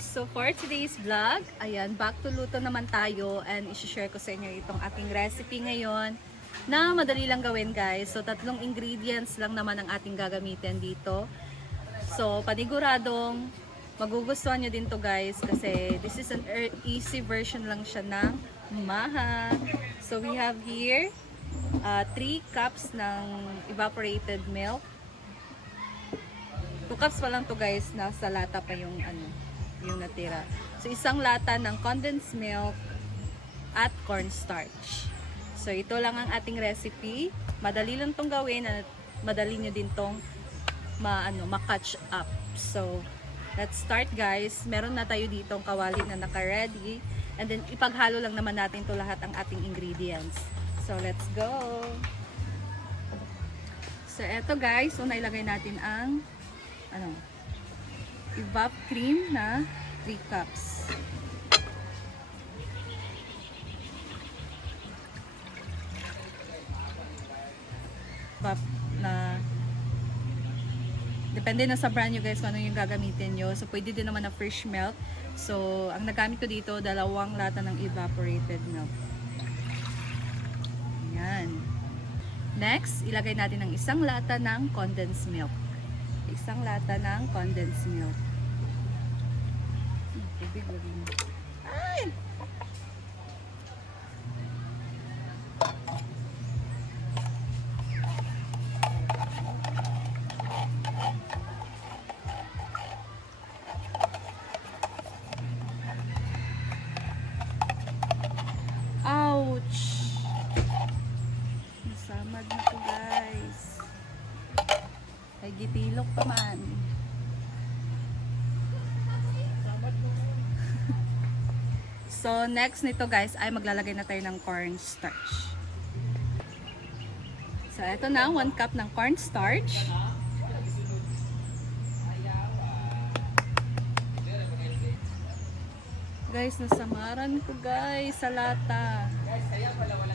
guys! So for today's vlog, ayan, back to luto naman tayo and isi-share ko sa inyo itong aking recipe ngayon na madali lang gawin guys. So 3 ingredients lang naman ang ating gagamitin dito. So paniguradong magugustuhan nyo din to guys kasi this is an easy version lang siya ng maha. So we have here 3 cups ng evaporated milk. 2 cups pa lang to guys, nasa lata pa yung yung natira. So isang lata ng condensed milk at cornstarch. So ito lang ang ating recipe. Madali lang tong gawin at madali nyo din tong ma-catch up. So let's start guys. Meron na tayo ditong kawali na naka-ready. And then ipaghalo lang naman natin to lahat ang ating ingredients. So let's go. So eto guys, so nailagay natin ang evap cream na 3 cups. Evap na depende na sa brand nyo guys kung ano yung gagamitin nyo. So pwede din naman na fresh milk. So ang nagamit ko dito, 2 lata ng evaporated milk. Ayan. Next, ilagay natin ang 1 lata ng condensed milk. 1 lata ng condensed milk. Tubig lagay mo. Ay! Ouch! Nasamad na to guys. Ay gitilok pa man. So next nito guys ay maglalagay na tayo ng cornstarch. So ito na 1 cup ng cornstarch. Guys, nasamaran ko guys sa lata.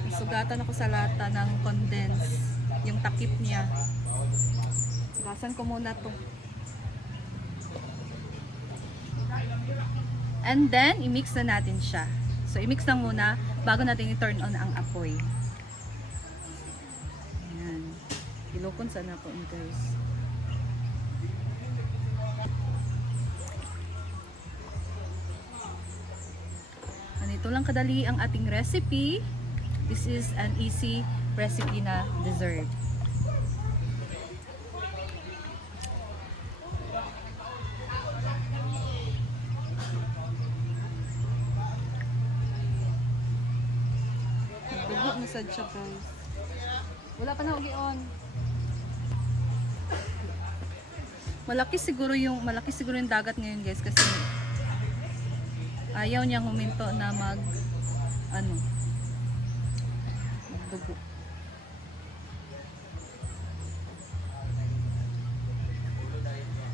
Nasugatan ako sa lata ng condense. Yung takip niya. Gasan ko muna to. And then, i-mix na natin siya. So, i-mix lang muna bago natin i-turn on ang apoy. Ayan. Ilokon sana po guys. Ganito lang kadali ang ating recipe. This is an easy recipe na dessert. Dugo na sad siya guys. Wala pa na ugion. Malaki siguro yung dagat ngayon guys kasi ayaw niyang huminto na magdugo.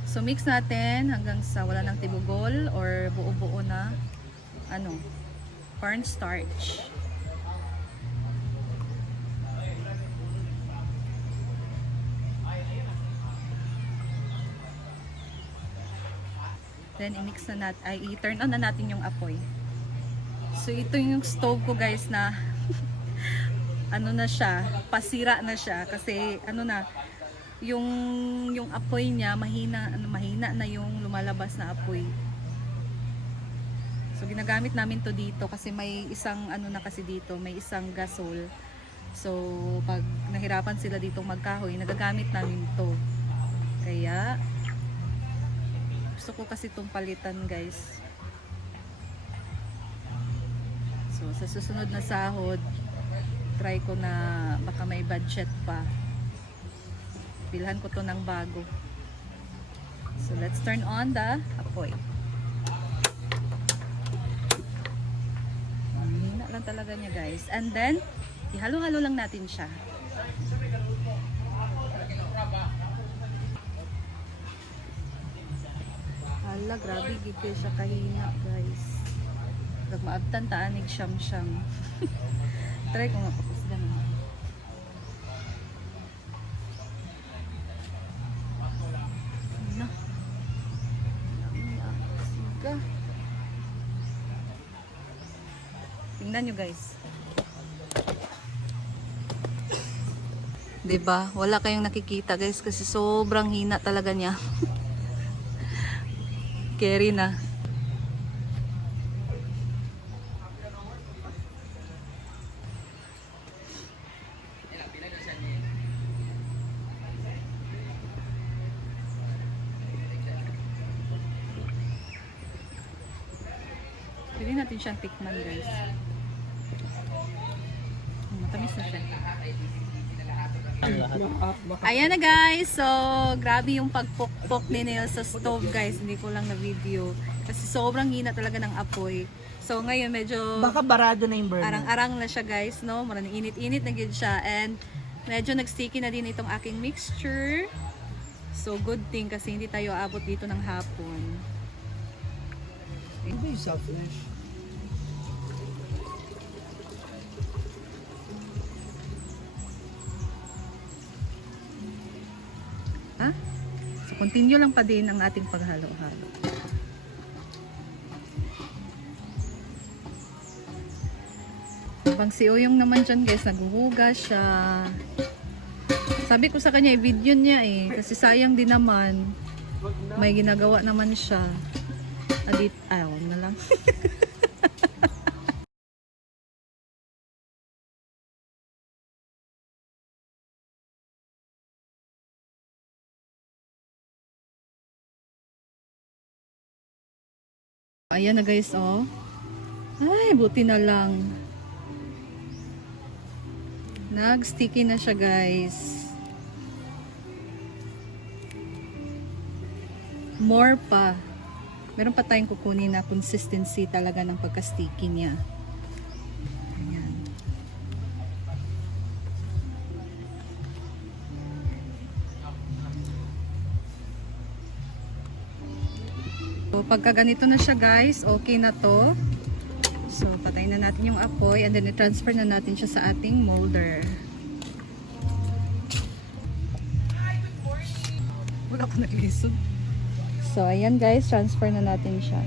So mix natin hanggang sa wala nang tibugol or buo-buo na cornstarch. Then i-mix na natin, i-turn on na natin yung apoy. So ito yung stove ko guys na na siya, pasira na siya kasi yung apoy niya mahina na yung lumalabas na apoy. So ginagamit namin to dito kasi may isang kasi dito, may isang gasol. So pag nahirapan sila ditong magkahoy, nagagamit namin to. Kaya gusto ko kasi itong palitan guys. So sa susunod na sahod, try ko na baka may budget pa. Bilhan ko to ng bago. So let's turn on the apoy. Hina lang talaga niya guys. And then, ihalo-halo lang natin siya. Hala, grabe gito siya kahina guys. Pag maabtan taanig siyam-siyam. Try ko nga pa sila naman. Na. Siga. Tingnan nyo guys. Diba? Wala kayong nakikita guys kasi sobrang hina talaga niya. Carry na. Pwede natin siyang tikman guys. Matamis na siya. Ayan na guys. So, grabe yung pagpokpok ni Neil sa stove guys. Hindi ko lang na video. Kasi sobrang hina talaga ng apoy. So, ngayon medyo Baka barado na yung burner. arang-arang na siya guys. No? Marang init-init na gid siya. And medyo nagsticky na din itong aking mixture. So, good thing kasi hindi tayo abot dito ng hapon. Ano ba yung selfish? Ha? So, continue lang pa din ang ating paghalo-halo. Pang si Oyong naman dyan guys, naghuhugas siya. Sabi ko sa kanya, i-video niya eh. Kasi sayang din naman. May ginagawa naman siya. Adit, ayaw na lang. Ayan na guys, oh. Ay, buti na lang. Nag-sticky na siya, guys. More pa. Meron pa tayong kukunin na consistency talaga ng pagka-sticky niya. Ayan. So, pagka ganito na siya guys, okay na to. So, patayin na natin yung apoy and then i-transfer na natin siya sa ating molder. Wala pa naglisod. So, ayan guys, transfer na natin siya.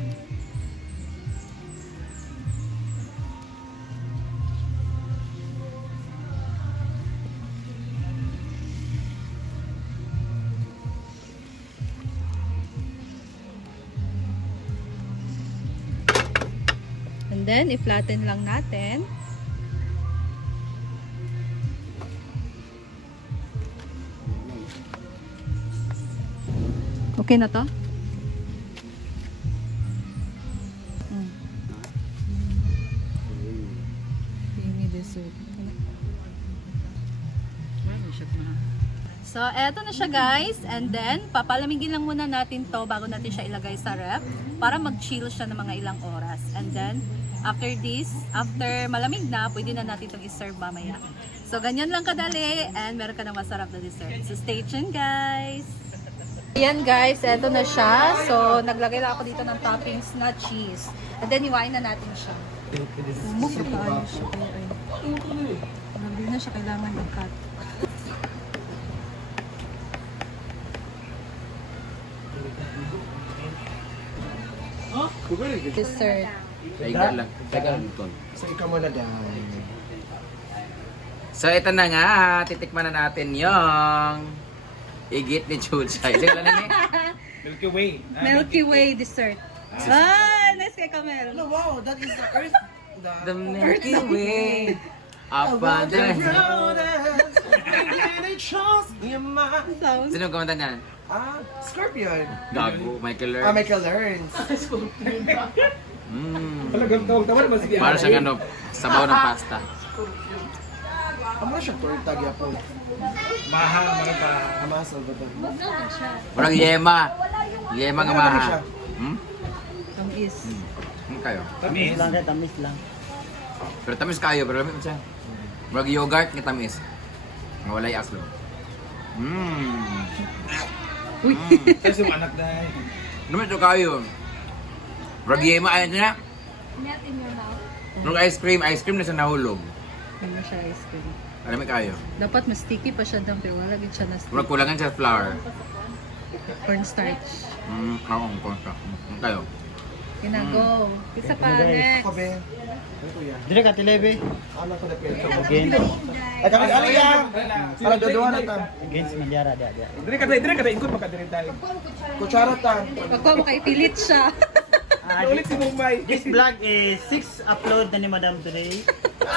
And then, i-flatten lang natin. Okay na to? Creamy dessert. So, eto na siya guys. And then, papalamigin lang muna natin to bago natin siya ilagay sa ref para mag-chill siya ng mga ilang oras. And then, after this, after malamig na, pwede na natin itong i-serve mamaya. So, ganyan lang kadali and meron ka ng masarap na dessert. So, stay tuned guys! Ayan guys, eto na siya. So, naglagay lang ako dito ng toppings na cheese. And then, iwain na natin siya. Umukot na ayos siya. Hindi na siya kailangan i-cut. Dessert. Tiger lang. Tiger lang ito. So, ikaw muna dahil. So ito na nga, titikman na natin yung igit ni Chuchay. Sige lang ni. Milky Way. Milky Way dessert. Ah, nice kay Camel. No, wow, that is the earth. The Milky Way. Apa the Sounds. Sino kumanta niyan? Scorpion. Gago, Michael Learns. Michael Learns. Talagang tawag-tawag naman sige. Para siyang ano, sabaw ng pasta. Amo siya torta gyapon. Mahal, mga pa. Ama Salvador. Parang yema. Yema nga Ano maha. siya? Tamis. Kayo. Tamis. tamis lang. Pero tamis kayo, pero lamig siya. Parang yogurt nga tamis. Nga walay aslo. Uy. Tapos yung anak dahil. Naman ito kayo. Parang yema ayun niya. Nung ice cream na sa nahulog. Ano siya ice cream. Alam kayo. Dapat mas sticky pa siya daw, pero wala din siya na Murag sticky. kulangan siya flour. Cornstarch. Oo, kontra. Kayo. Ginago. Isa pa, next. Ako, be. Ano ko yan? Dire ka tilebe. Ano ko na pwede? Again. Ay, kami ano yan? Para dodohan na ta. Again si Mandiara dia. Dire ka tayo, ikot maka dire tayo. Kutsara ta. Pag ko makaipilit siya. Ulit si Mumbai. This vlog is 6 upload na ni Madam today. 6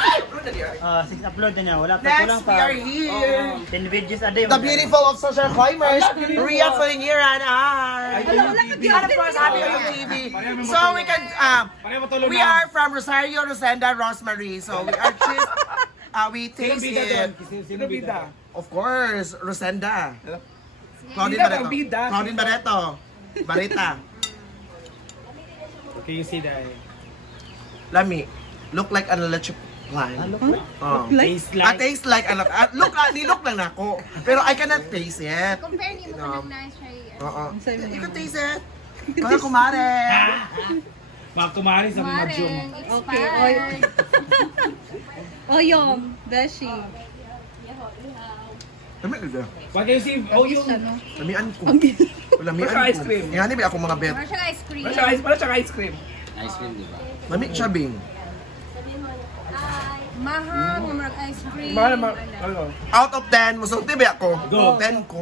upload na niya. Wala pa kulang Next, pa. we are here. 10 videos a day. The beautiful of social climbers, Ria Fulingira and I. Wala ka di And of course, Happy Ayong TV. So we can, we are from Rosario, Rosenda, Rosemary. So we are just, we taste it. Sino bida? Of course, Rosenda. Claudine Bida, Barreto. bida. Claudine Barreto. Barita. Okay, you see that. Lami, look like an leche plan. Oh. Like, Taste I taste like an look lang ako. Pero I cannot taste it. Compare niyo mo ka ng nice try. Oo. Sa'yo mo You can naman. taste it. Kaya kumare. mga kumari sa mga Jum. Maren, Okay, expired. Oyom, Beshi. Lami ka. Wag kayo si yung Ano? Lamian ko. Ang gila. Lamian Basta ko. ice cream. Yan ba ako mga bet. Commercial ice cream. para siya ice cream. Ice cream, di ba? Lami siya bing. Mahang, mga ice cream. Mahal naman. Ano? Out of 10, musulti ba ako? Go. 10 ko.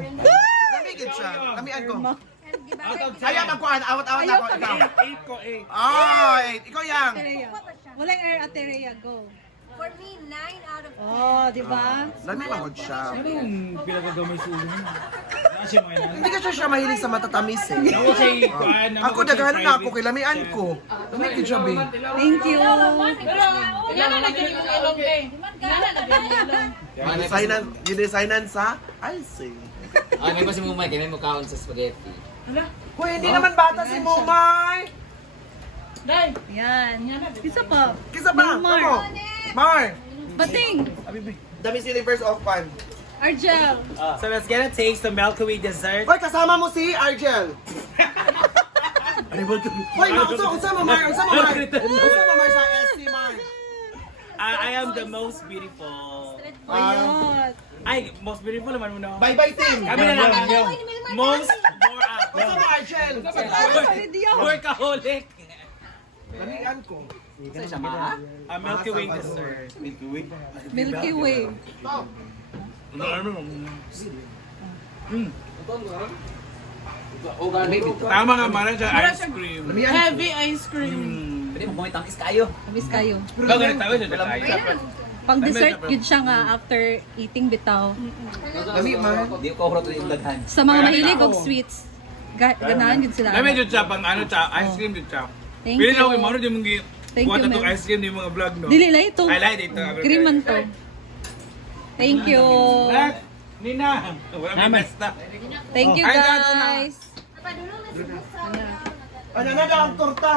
Lamigid siya. Lamian ko. And di ba? Ayaw ako, awat-awat Ayaw ako. ka Ikaw. 8 ko, 8. Oh, 8. Ikaw yang. Aterea. Walang air Aterea, go. For me, 9 out of 10. Oh, di ba? Lami magod siya. Anong pinagagamay sa ulo mo? Ano siya mga yan? Hindi ka siya mahilig sa matatamis eh. Ako siya kuan. Ako daghan na ako kay lamian ko. Lamigid siya bing. Thank you. Gidesignan sa icing. Ah, may pa si Mumay, kaya may mukhaon sa spaghetti. Hoy, hindi naman bata si Momay. Yan. Isa pa. Kisa ba? Mar. Ano? Mar. Bating. The Miss Universe of Fun. Argel. So let's get a taste of Milky Way dessert. Hoy, kasama mo si Argel. Hoy, unsa mo Mar? Unsa mo Mar? Unsa mo Mar sa SC Mar? I am the most beautiful. Ayot. Ay, most beautiful naman muna. Bye-bye team. Kami na lang yung most Unsa mo Argel? workaholic. Lamian ko. Milky Way dessert. Milky Way. Tama nga, marang siya ice cream. Lamian. Heavy ice cream. Pwede mo bumitamis kayo. Miss kayo. Ikaw ganit tayo siya tayo. Pang dessert, good siya nga after eating bitaw. Lami Mar. Di ko kahurot rin yung daghan. Sa mga mahilig og sweets, ganahan yun sila. Dami dyan siya, pang ano siya, ice cream dyan siya. Thank Pili na you. ako, maro dyan mong Thank buhat you, na itong ma'am. ice cream yung mga vlog, no? Dili lang ito. I like ito. Creaman to. Thank you. Nina, wala may besta. Thank you Ay, guys. Padulo na si Busa. Ano na daw ang torta?